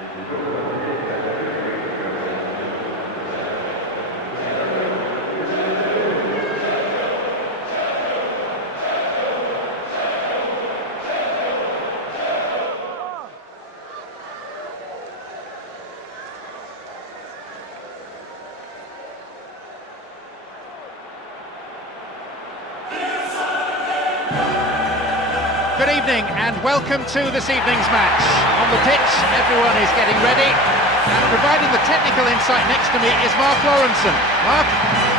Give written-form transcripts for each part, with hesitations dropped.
Good evening and welcome to this evening's match. On the pitch, everyone is getting ready, and providing the technical insight next to me is Mark Lawrenson. Mark?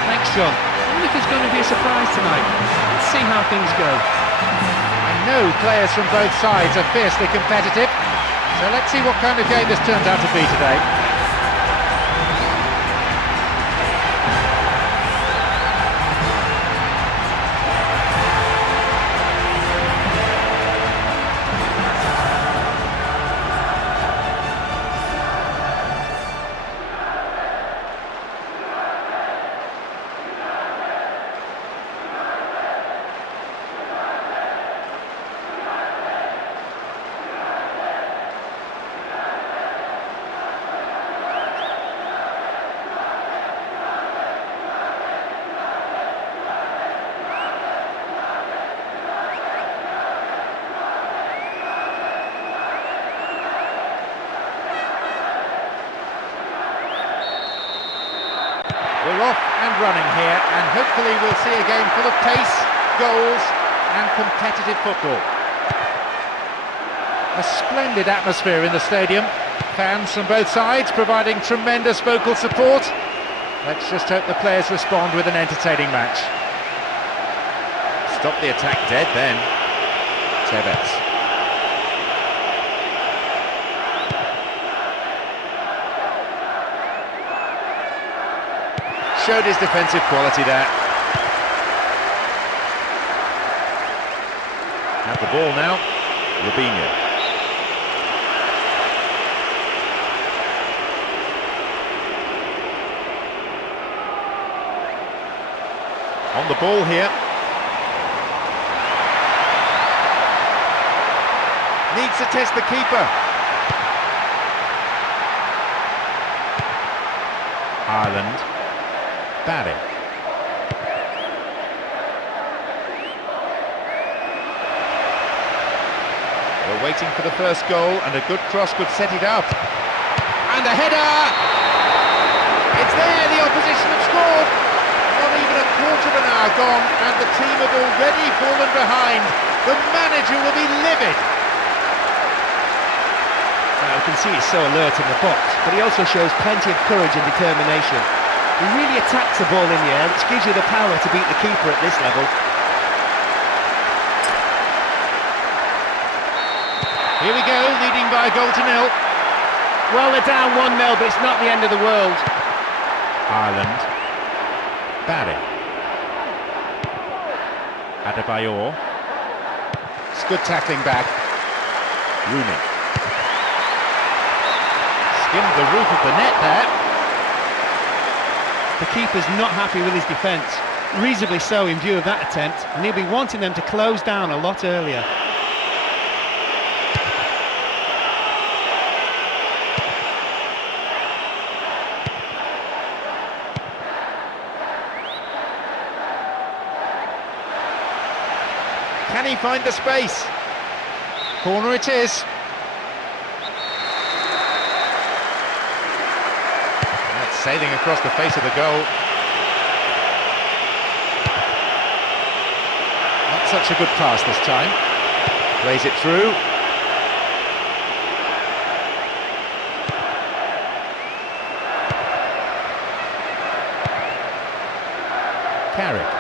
Thanks, John. I wonder if there's going to be a surprise tonight. Let's see how things go. I know players from both sides are fiercely competitive, so let's see what kind of game this turns out to be today. We're off and running here, and hopefully we'll see a game full of pace, goals and competitive football. A splendid atmosphere in the stadium, fans from both sides providing tremendous vocal support. Let's just hope the players respond with an entertaining match. Stop the attack dead then. Tevez. Showed his defensive quality there. Have the ball now, Robinho. On the ball here. Needs to test the keeper. Ireland. Barry. We're waiting for the first goal, and a good cross could set it up. And a header! It's there, the opposition have scored! Not even a quarter of an hour gone, and the team have already fallen behind. The manager will be livid. Well, you can see he's so alert in the box, but he also shows plenty of courage and determination. He really attacks the ball in the air, which gives you the power to beat the keeper at this level. Here we go, leading by a goal to nil. Well, they're down 1-0, but it's not the end of the world. Ireland. Barry. Adebayor. It's good tackling back. Rooney. Skimmed the roof of the net there. The keeper's not happy with his defence, reasonably so in view of that attempt, and he'll be wanting them to close down a lot earlier. Can he find the space? Corner it is. Sailing across the face of the goal. Not such a good pass this time. Plays it through. Carrick.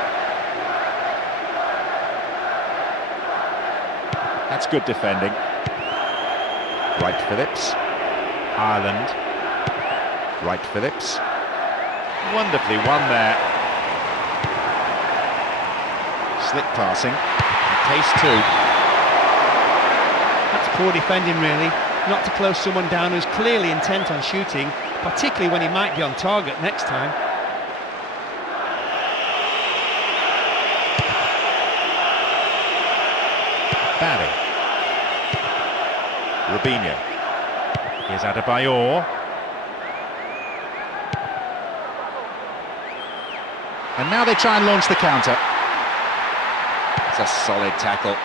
That's good defending. Wright Phillips. Ireland. Wright Phillips. Wonderfully won there. Slick passing. Pace too. That's poor defending, really. Not to close someone down who's clearly intent on shooting, particularly when he might be on target next time. Barry. Robinho. Here's Adebayor. And now they try and launch the counter. It's a solid tackle.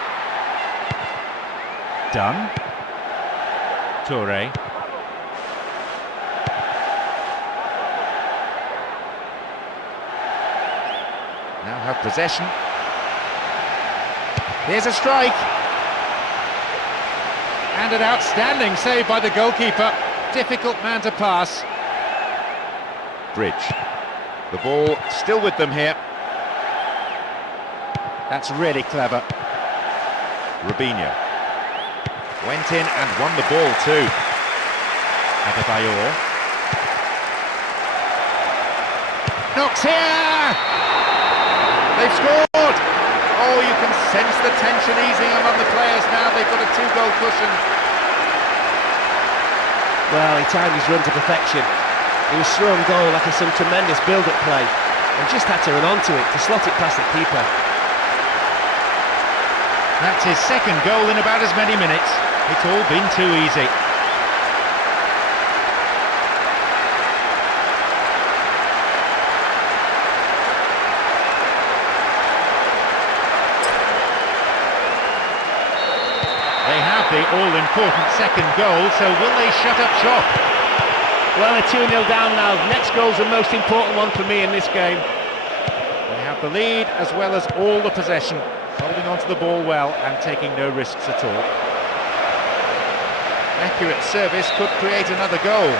Done. Toure. Now have possession. Here's a strike. And an outstanding save by the goalkeeper. Difficult man to pass. Bridge. The ball still with them here. That's really clever. Robinho. Went in and won the ball too. Adebayor. Knocks here! They've scored! Oh, you can sense the tension easing among the players now. They've got a 2-goal cushion. Well, he timed his run to perfection. He was thrown goal after some tremendous build-up play and just had to run onto it to slot it past the keeper. That's his second goal in about as many minutes. It's all been too easy. They have the all-important second goal, so will they shut up shop? Well, they're 2-0 down now. Next goal's the most important one for me in this game. They have the lead as well as all the possession, holding onto the ball well and taking no risks at all. Accurate service could create another goal.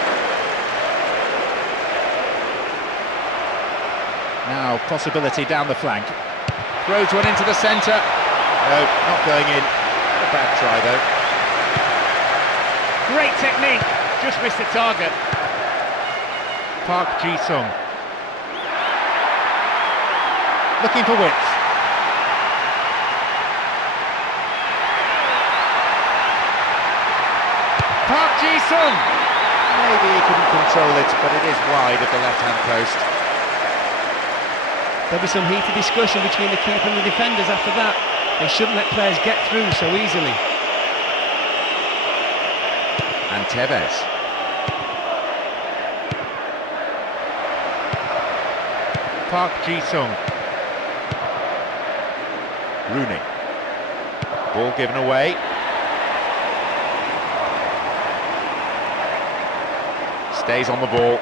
Now possibility down the flank. Throws one into the centre. No, not going in. A bad try though. Great technique, just missed the target. Park Ji-sung. Looking for width. Park Ji-sung! Maybe he couldn't control it, but it is wide of the left-hand post. There'll be some heated discussion between the keeper and the defenders after that. They shouldn't let players get through so easily. And Tevez. Park Ji-sung. Rooney. Ball given away. Stays on the ball.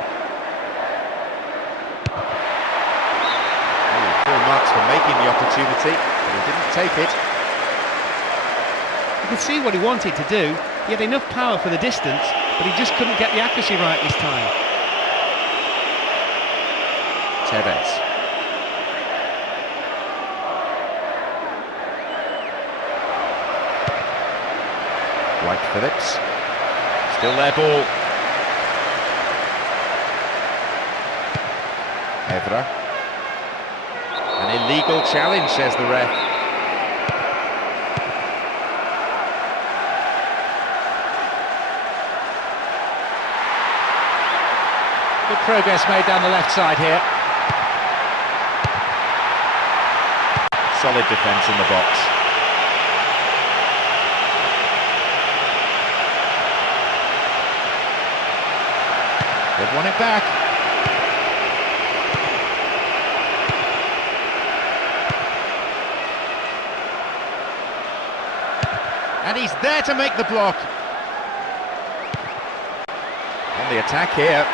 Full marks for making the opportunity, but he didn't take it. You could see what he wanted to do. He had enough power for the distance, but he just couldn't get the accuracy right this time. Tevez. White Phillips. Still their ball. Evra. An illegal challenge, says the ref. Good progress made down the left side here. Solid defence in the box. They've won it back. And he's there to make the block. On the attack here.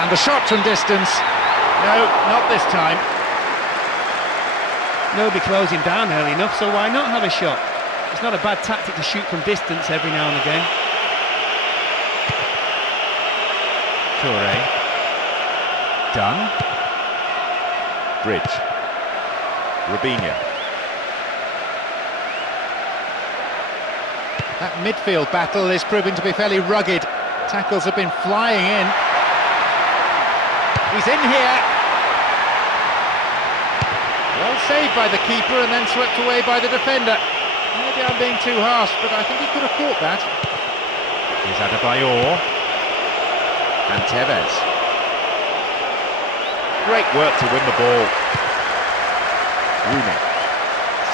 And the shot from distance. No, not this time. Nobody closing down early enough, so why not have a shot? It's not a bad tactic to shoot from distance every now and again. Toure. Done. Bridge. Robinho. That midfield battle is proving to be fairly rugged. Tackles have been flying in. He's in here. Well saved by the keeper and then swept away by the defender. Maybe I'm being too harsh, but I think he could have caught that. Here's Adebayor. And Tevez. Great work to win the ball. Rooney.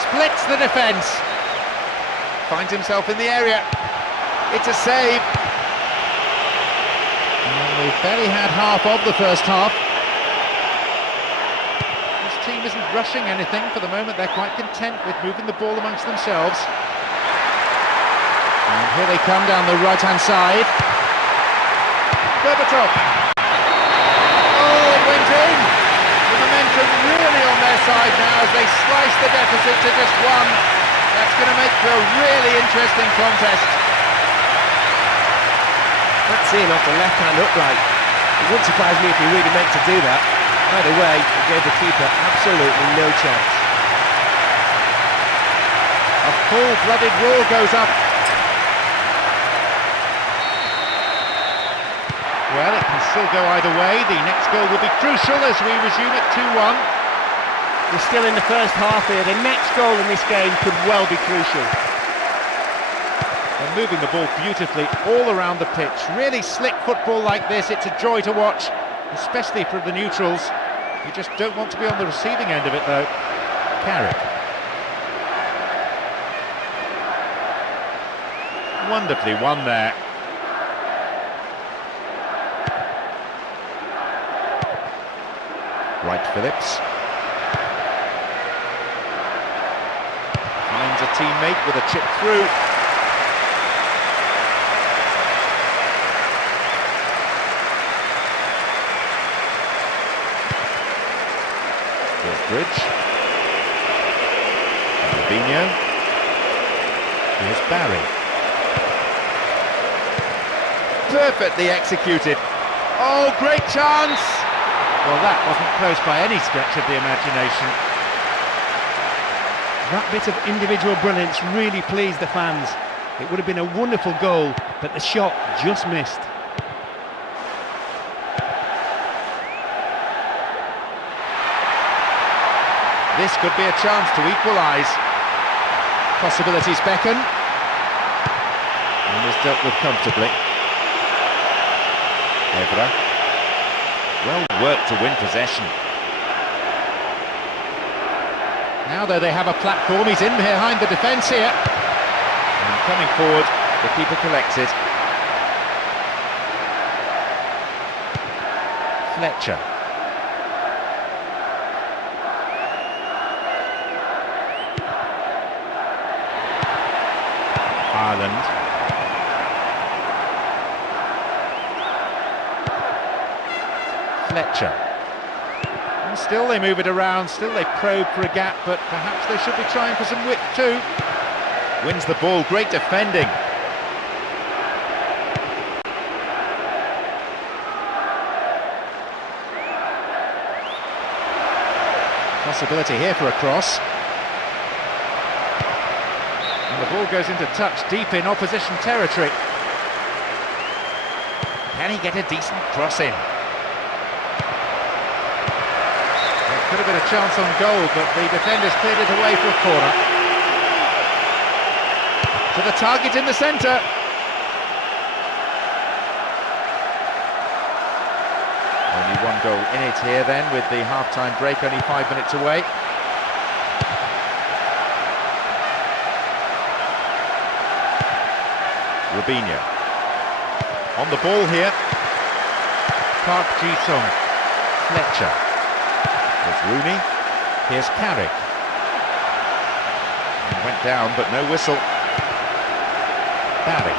Splits the defence. Finds himself in the area. It's a save. And we've barely had half of the first half. This team isn't rushing anything for the moment. They're quite content with moving the ball amongst themselves. And here they come down the right-hand side. Berbatov. Oh, it went in. The momentum really on their side now as they slice the deficit to just one. That's going to make for a really interesting contest. That's in off the left-hand upright. It wouldn't surprise me if he really meant to do that. Either way, it gave the keeper absolutely no chance. A full-blooded roar goes up. Well, it can still go either way. The next goal will be crucial as we resume at 2-1. We're still in the first half here. The next goal in this game could well be crucial. They're moving the ball beautifully all around the pitch. Really slick football like this. It's a joy to watch, especially for the neutrals. You just don't want to be on the receiving end of it, though. Carrick. Wonderfully won there. Wright Phillips. Finds a teammate with a chip through. Here's Bridge. Rubinho. Here's Barry. Perfectly executed. Oh, great chance! Well, that wasn't close by any stretch of the imagination. That bit of individual brilliance really pleased the fans. It would have been a wonderful goal, but the shot just missed. This could be a chance to equalise. Possibilities beckon. And is dealt with comfortably. Evra. Well worked to win possession. Now though they have a platform, he's in behind the defence here. And coming forward, the keeper collects it. Fletcher. Ireland. Fletcher. And still they move it around, still they probe for a gap, but perhaps they should be trying for some width too. Wins the ball, great defending. Possibility here for a cross. And the ball goes into touch deep in opposition territory. Can he get a decent cross in? Could have been a chance on goal, but the defenders cleared it away for a corner. To the target in the centre. Only one goal in it here then, with the half-time break only 5 minutes away. Rubinho. On the ball here. Park Ji-sung. Fletcher. There's Rooney, here's Carrick. And went down, but no whistle. Barry.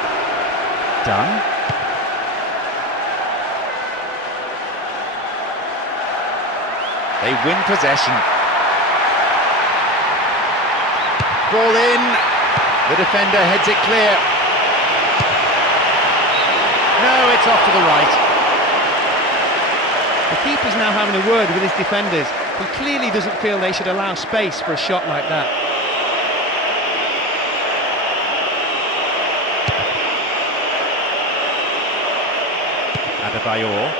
Done. They win possession. Ball in. The defender heads it clear. No, it's off to the right. The keeper's now having a word with his defenders. He clearly doesn't feel they should allow space for a shot like that. Adebayor.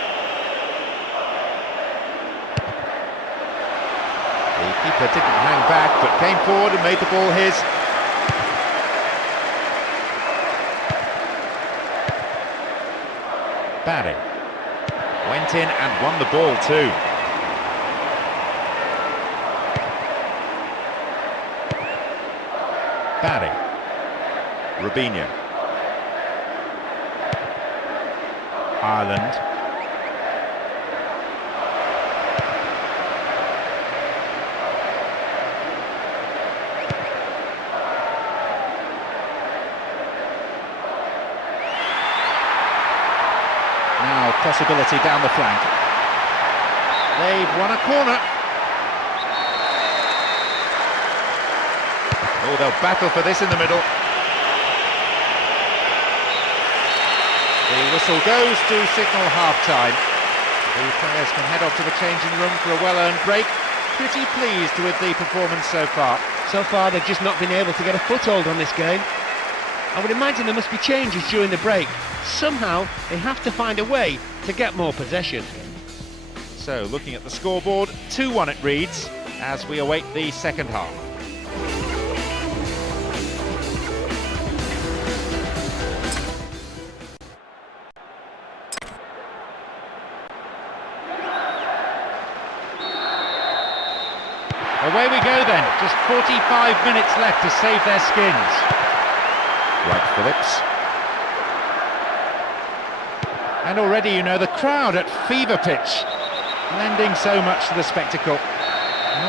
The keeper didn't hang back, but came forward and made the ball his. Barry. Went in and won the ball too. Barry. Rubinho. Ireland. Now possibility down the flank. They've won a corner. Oh, they'll battle for this in the middle. The whistle goes to signal half-time. The players can head off to the changing room for a well-earned break. Pretty pleased with the performance so far. So far, they've just not been able to get a foothold on this game. I would imagine there must be changes during the break. Somehow, they have to find a way to get more possession. So, looking at the scoreboard, 2-1 it reads, as we await the second half. Away we go then, just 45 minutes left to save their skins. Right, Phillips. And already, you know, the crowd at fever pitch, lending so much to the spectacle.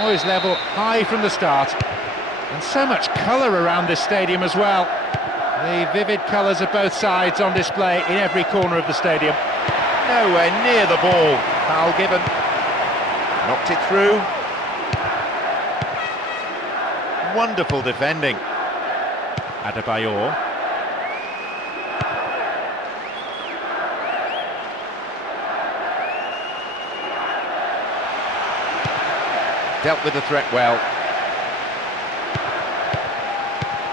Noise level high from the start, and so much colour around this stadium as well. The vivid colours of both sides on display in every corner of the stadium. Nowhere near the ball. Foul given. Knocked it through. Wonderful defending. Adebayor. Dealt with the threat well.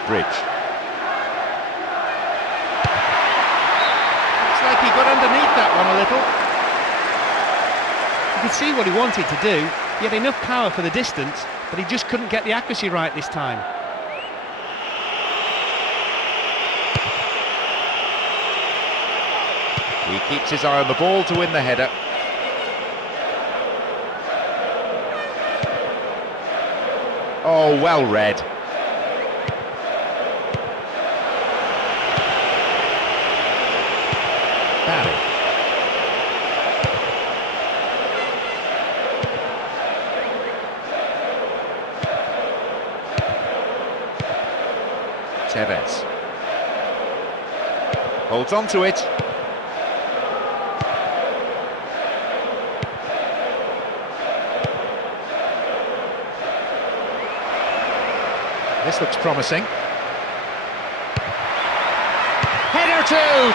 Bridge. Looks like he got underneath that one a little. You could see what he wanted to do. He had enough power for the distance, but he just couldn't get the accuracy right this time. He keeps his eye on the ball to win the header. Oh, well read. Barry. Tevez. Holds on to it. This looks promising. Header too!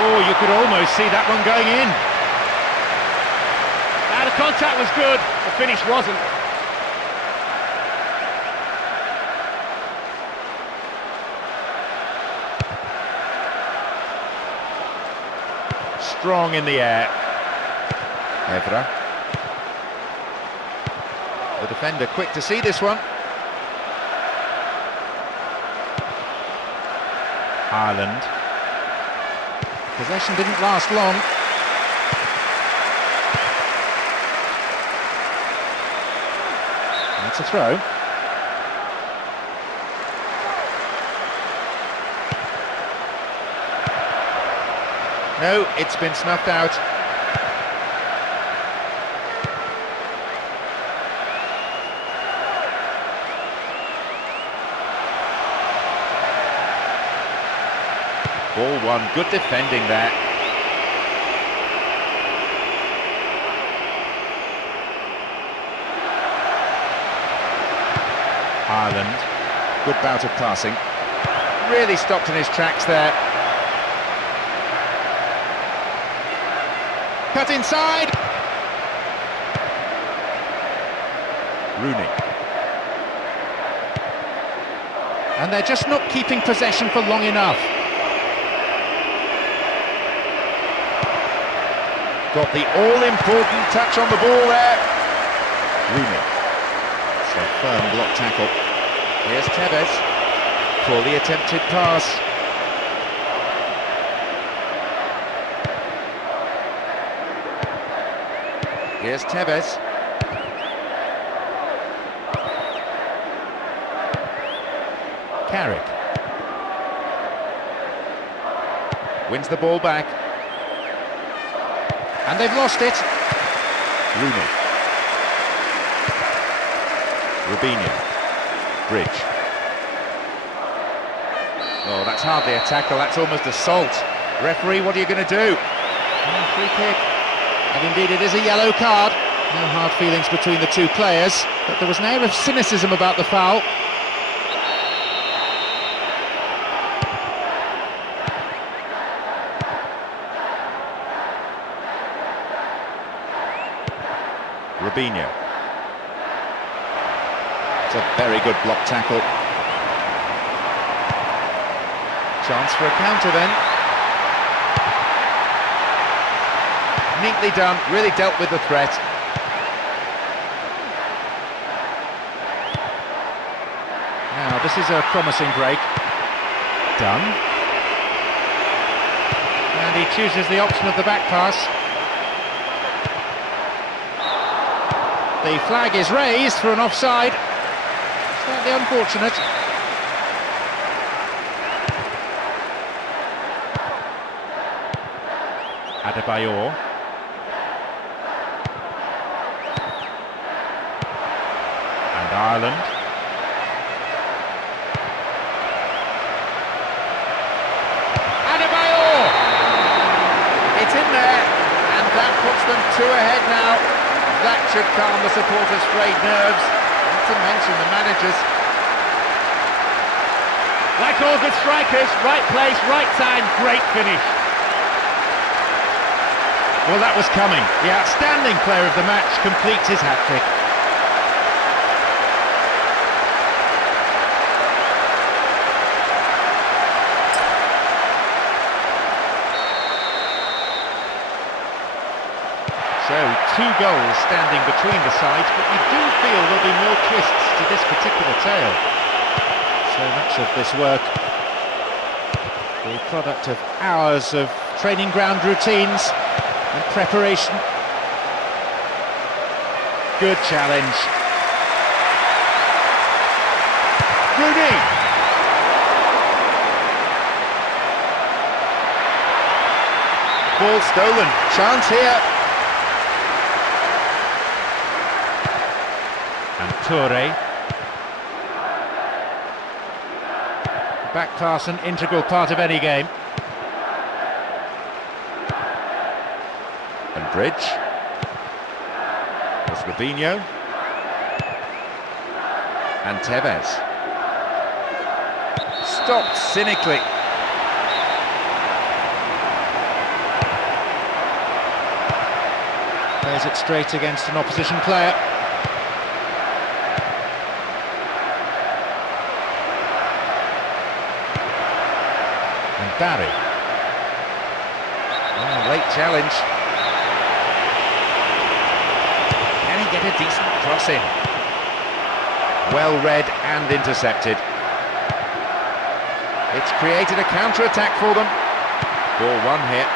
Oh, you could almost see that one going in. Now the contact was good, the finish wasn't. Strong in the air. Evra. The defender quick to see this one. Ireland. Possession didn't last long. That's a throw. No, it's been snuffed out. Ball one, good defending there. Ireland, good bout of passing. Really stopped in his tracks there. Cut inside. Rooney. And they're just not keeping possession for long enough. Got the all-important touch on the ball there. Rooney. It's a firm block tackle. Here's Tevez. Poorly attempted pass. Here's Tevez. Carrick. Wins the ball back. And they've lost it. Rooney. Robinho. Bridge. Oh, that's hardly a tackle, that's almost assault. Referee, what are you going to do? Free kick. And indeed it is a yellow card. No hard feelings between the two players, but there was an air of cynicism about the foul. Robinho. It's a very good block tackle. Chance for a counter then. Neatly done, really dealt with the threat. Now this is a promising break. Done. And he chooses the option of the back pass. The flag is raised for an offside. Slightly unfortunate. Adebayor. And Ireland. Adebayor! It's in there, and that puts them 2 ahead now. That should calm the supporters' frayed nerves, not to mention the managers. Like all good strikers, right place, right time, great finish. Well, that was coming. The outstanding player of the match completes his hat-trick. So, 2 goals standing between the sides, but you do feel there'll be more twists to this particular tale. So much of this work, the product of hours of training ground routines and preparation. Good challenge. Rooney! Ball stolen. Chance here. And Toure. Back pass, an integral part of any game. And Bridge. There's Robinho. And Tevez. Stopped cynically. Plays it straight against an opposition player. And Barry. Oh, late challenge. Can he get a decent cross in? Well read and intercepted. It's created a counter-attack for them. Ball one here.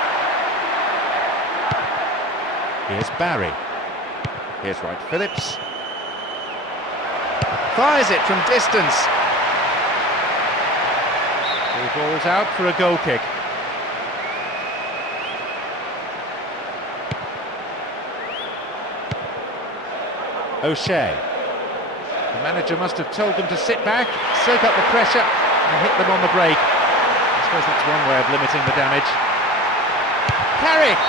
Here's Barry. Here's Wright Phillips. Fires it from distance. The ball's out for a goal kick. O'Shea. The manager must have told them to sit back, soak up the pressure and hit them on the break. I suppose that's one way of limiting the damage. Carrick!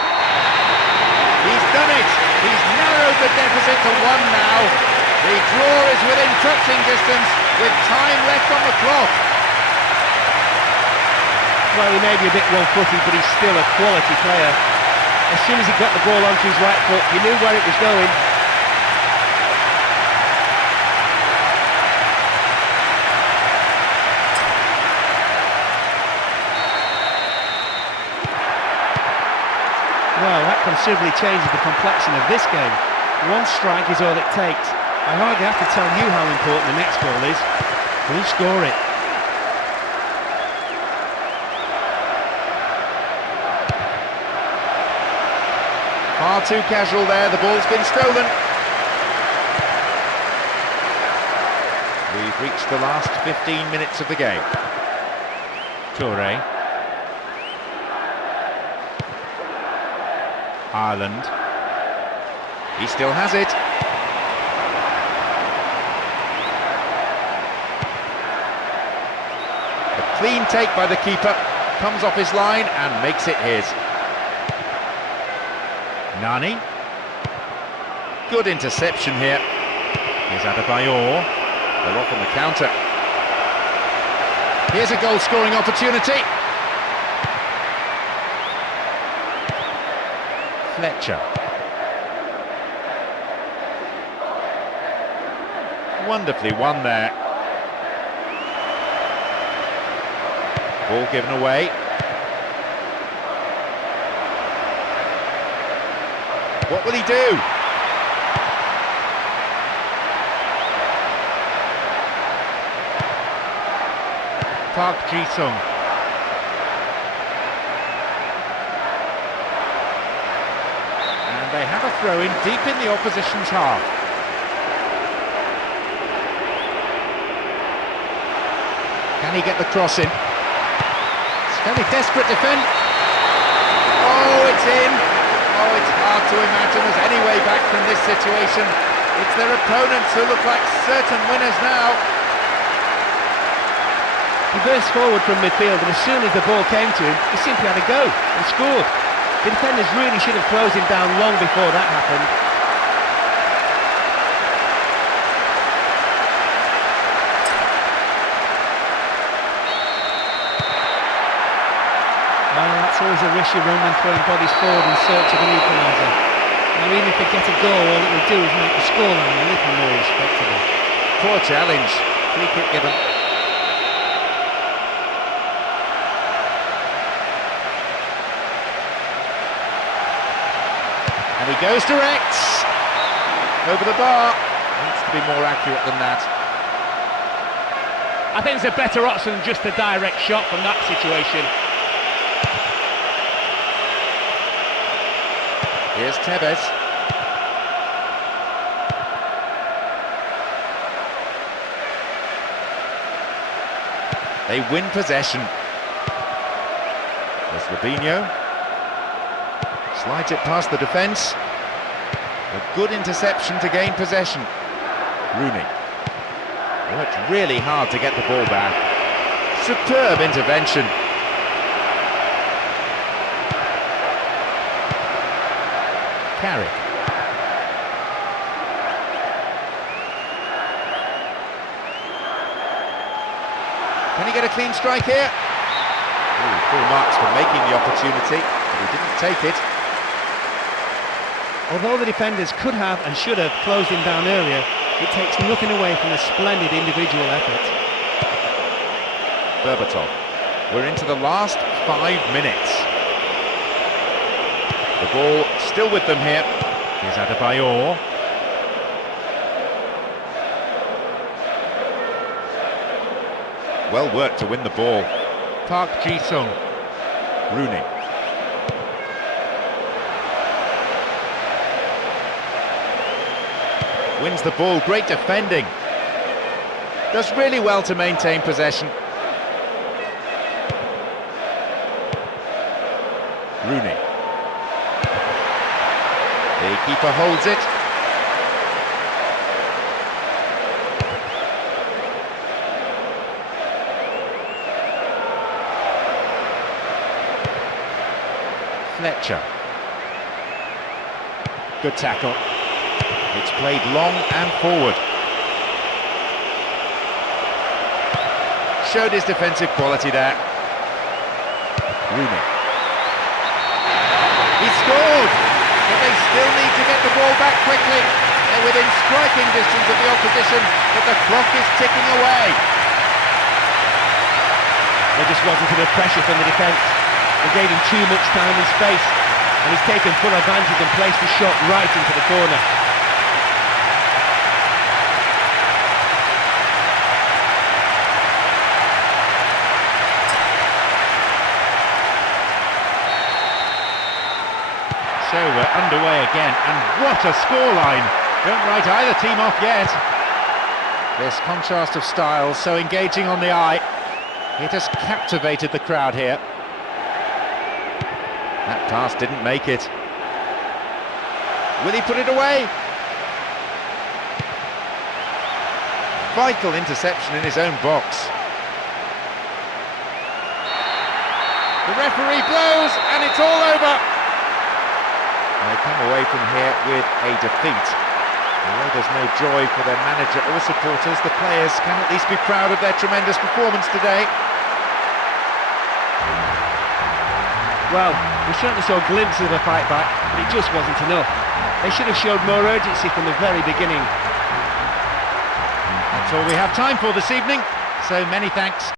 He's done it! He's narrowed the deficit to 1 now. The draw is within touching distance with time left on the clock. Well, he may be a bit one-footed, but he's still a quality player. As soon as he got the ball onto his right foot, you knew where it was going. Well, that considerably changes the complexion of this game. 1 strike is all it takes. I hardly have to tell you how important the next goal is. Who'll score it? Far too casual there, the ball's been stolen. We've reached the last 15 minutes of the game. Toure. Ireland. He still has it. A clean take by the keeper, comes off his line and makes it his. Nani. Good interception here. Here's Adebayor. They're off on the counter. Here's a goal-scoring opportunity. Fletcher. Wonderfully won there. Ball given away. What will he do? Park Ji-sung. And they have a throw-in deep in the opposition's half. Can he get the cross in? It's very desperate defend. Oh, it's in. Oh, it's hard to imagine there's any way back from this situation. It's their opponents who look like certain winners now. He burst forward from midfield, and as soon as the ball came to him, he simply had a go and scored. The defenders really should have closed him down long before that happened. Well, that's always a risk you run when throwing bodies forward in search of an equaliser. Now, even if they get a goal, all it will do is make the scoreline a little more respectable. Poor challenge. Free kick given. And he goes direct. Over the bar. Needs to be more accurate than that. I think it's a better option than just a direct shot from that situation. Here's Tevez. They win possession. There's Robinho. Slides it past the defence. A good interception to gain possession. Rooney. Worked really hard to get the ball back. Superb intervention. Carrick. Can he get a clean strike here? Ooh, full marks for making the opportunity, but he didn't take it. Although the defenders could have and should have closed him down earlier, it takes nothing away from a splendid individual effort. Berbatov. We're into the last 5 minutes. The ball still with them here. Here's Adebayor. Well worked to win the ball. Park Ji-sung. Rooney. Wins the ball, great defending. Does really well to maintain possession. Rooney. The keeper holds it. Fletcher. Good tackle. It's played long and forward. Showed his defensive quality there. Rooney. He scored! But they still need to get the ball back quickly. They're within striking distance of the opposition, but the clock is ticking away. There just wasn't enough pressure from the defence. They gave him too much time and space, and he's taken full advantage and placed the shot right into the corner. So we're underway again, and what a scoreline! Don't write either team off yet. This contrast of styles, so engaging on the eye. It has captivated the crowd here. That pass didn't make it. Will he put it away? Vital interception in his own box. The referee blows and it's all over. They come away from here with a defeat. Although there's no joy for their manager or supporters, the players can at least be proud of their tremendous performance today. Well, we certainly saw glimpses of a fight back, but it just wasn't enough. They should have showed more urgency from the very beginning. That's all we have time for this evening, so many thanks.